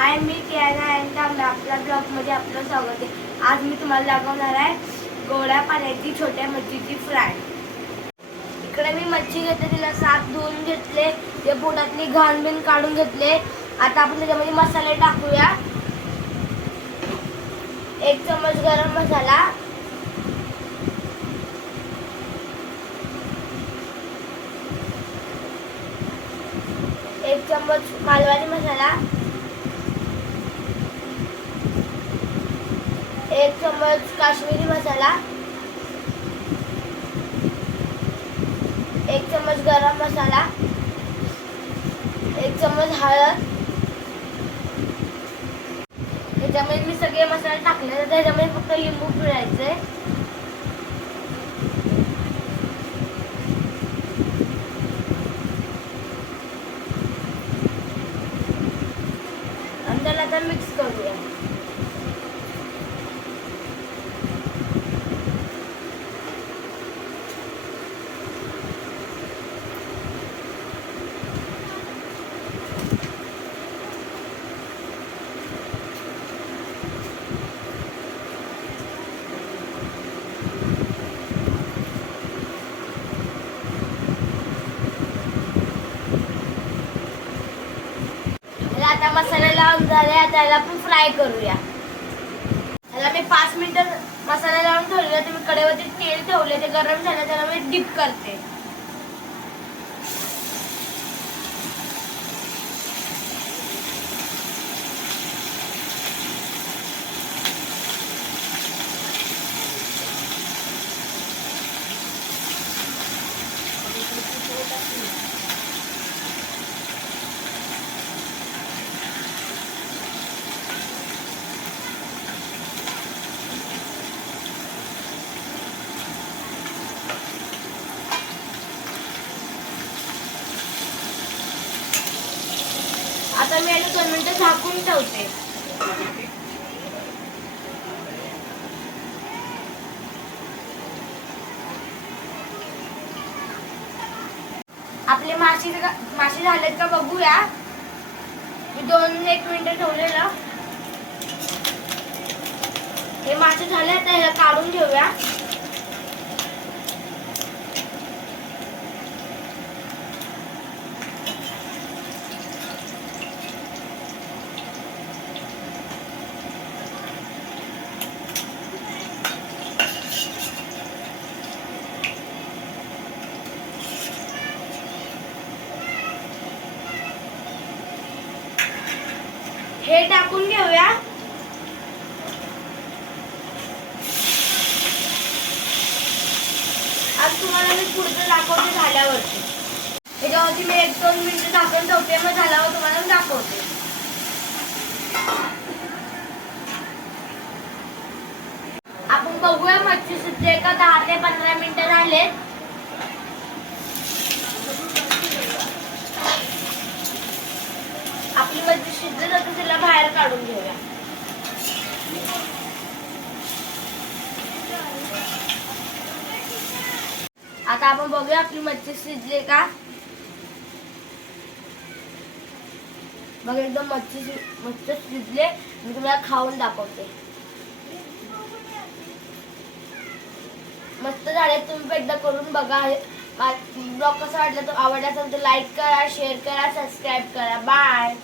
हाय, मी Kiana and आपल्या ब्लॉगमध्ये आपलं स्वागत आहे। आज मी तुम्हाला दाखवणार आहे गोड्या पाण्याची छोट्या मच्छीची फ्राय। इकडे मी मच्छी घेतली, तिला साफ धुवून घेतले, ते पोटातली घाण बिन काढून घेतले। आता आपण त्याच्यामध्ये मसाले टाकूया। 1 चम्मच गरम मसाला, 1 चम्मच मालवणी मसाला, 1 चम्मच काश्मीरी मसाला, 1 चम्मच गरम मसाला, 1 चम्मच हळद। त्याच्यामध्ये मी सगळे मसाले टाकले, तर त्याच्यामध्ये फक्त लिंबू पिळायचे। आणि त्याला आता मिक्स करूया। आता मसाला लावून झाले, त्याला आपण फ्राय करूया। त्याला मी 5 मिनिटं मसाला लावून ठेवले, मी कढईवरती तेल ठेवले, ते गरम झालं, त्याला मी डिप करते। आता मी याला 2 मिनिटं झाकून ठेवते। आपले मासे झालेत का बघूया। मी 2-1 मिनिटं ठेवलेलं, हे मासे झाले। आता ह्याला काढून घेऊया। हे टाकून घेऊया। आज तुम्हाला मी पुढचं दाखवते झाल्यावरती। त्याच्यावरती मी 1-2 मिनिटं झाकून ठेवते, मग झाल्यावर तुम्हाला दाखवते। आपण बघूया मच्छी शिजले का। 10 ते 15 मिनिटं झालेत। आपली मच्छी शिजली, तर तिला बाहेर काढून घेऊया। आता आपण बघूया आपली मच्छी शिजली का। बघ, एकदम मच्छी मस्त शिजले। मी तुम्हाला खाऊन दाखवते। मस्त झाले, तुम्ही एकदा करून बघा। ब्लॉग कसा वाटला, तो आवडला असेल तर लाईक करा, शेअर करा, सबस्क्राईब करा। बाय।